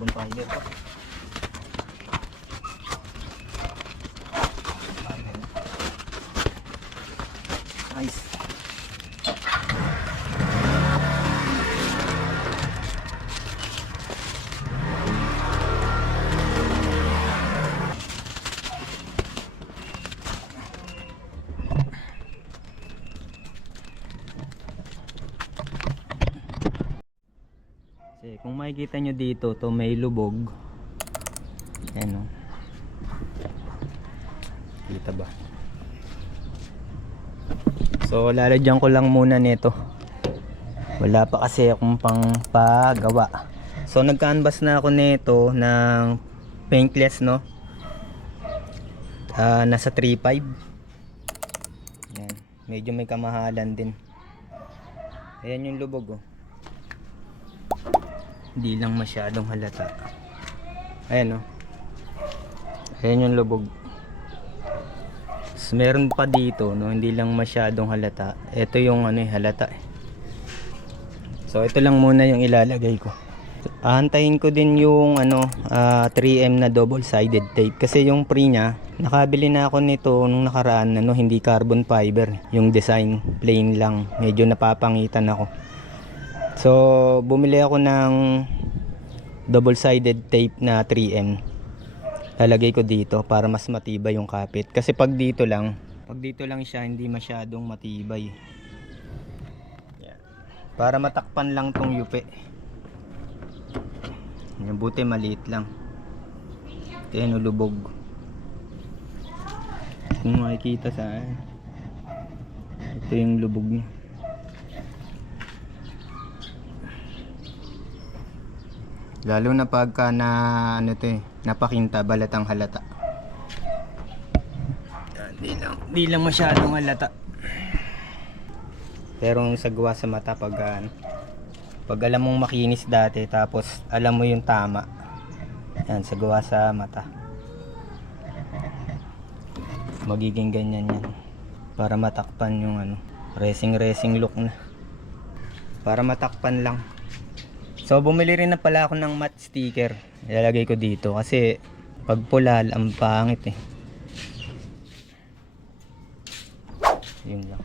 carbon fiber pa. Nice. Kasi kung makikita nyo dito, to may lubog. Ayan o. Kita ba? So lalagyan ko lang muna nito. Wala pa kasi akong pang pagawa. So nag-canvas na ako nito ng paintless, no. Nasa 3.5. Yan. Medyo may kamahalan din. Ayan yung lubog oh. Hindi lang masyadong halata. Ayan oh. Ayan yung lubog. Meron pa dito, no, hindi lang masyadong halata. Ito yung ano, halata. So ito lang muna yung ilalagay ko. Aantayin ko din yung ano, 3M na double sided tape kasi yung pre nya, nakabili na ako nito nung nakaraan, ano, hindi carbon fiber. Yung design plain lang, medyo napapangitan ako. So bumili ako ng double sided tape na 3M. Lalagay ko dito para mas matibay yung kapit. Kasi pag dito lang siya, hindi masyadong matibay. Yan. Para matakpan lang tong yupe. Yung buti maliit lang. Ito yung lubog. Kung makikita saan. Ito yung lubog niya. Lalo na pagka na ano to eh, napakinta, balatang halata. Di lang masyadong halata. Pero ang sagwa sa mata pag alam mong makinis dati tapos alam mo yung tama. Yan, sagwa sa mata. Magiging ganyan yan. Para matakpan yung ano, racing look na. Para matakpan lang. So bumili rin na pala ako ng matte sticker. Ilalagay ko dito kasi pag pula ang pangit eh. Yun lang.